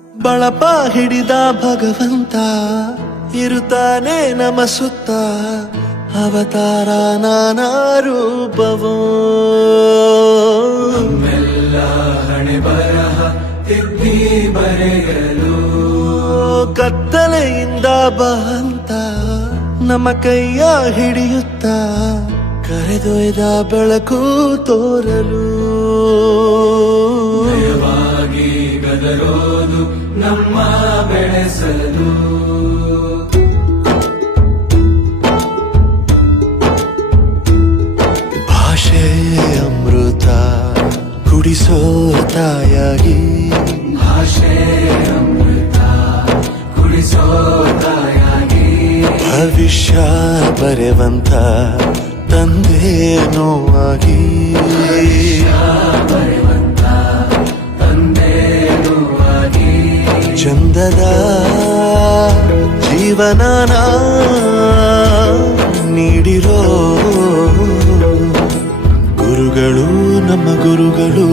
ಬಳಪ ಹಿಡಿದ ಭಗವಂತ ಇರುತ್ತಾನೆ ನಮ ಸುತ್ತ ಅವತಾರ ನಾನಾ ರೂಪವೋ ಮೆಲ್ಲ ಹಣೆ ಬರಹ ತಿದ್ದಿ ಬರೆಯಲು ಕತ್ತಲೆಯಿಂದ ಬಂತ ನಮ್ಮ ಕೈಯ ಹಿಡಿಯುತ್ತ ಕರೆದೊಯ್ದ ಬೆಳಕು ತೋರಲು ನಯವಾಗಿ ಗದರೋದು ನಮ್ಮ ಬೆಳೆಸಲು ಭಾಷೆ ಅಮೃತ ಕುಡಿಸೋ ತಾಯಾಗಿ ಭಾಷೆ ಅಮೃತ ಕುಡಿಸೋ ತಾಯಾಗಿ ಭವಿಷ್ಯ ಬರೆವಂತ ತಂದೇನೋ ಆಗಿ ಬರೆವಂತ ತಂದೇನೂ ಆಗಿ ಚಂದದ ಜೀವನನ ನೀಡಿರೋ ಗುರುಗಳು ನಮ್ಮ ಗುರುಗಳು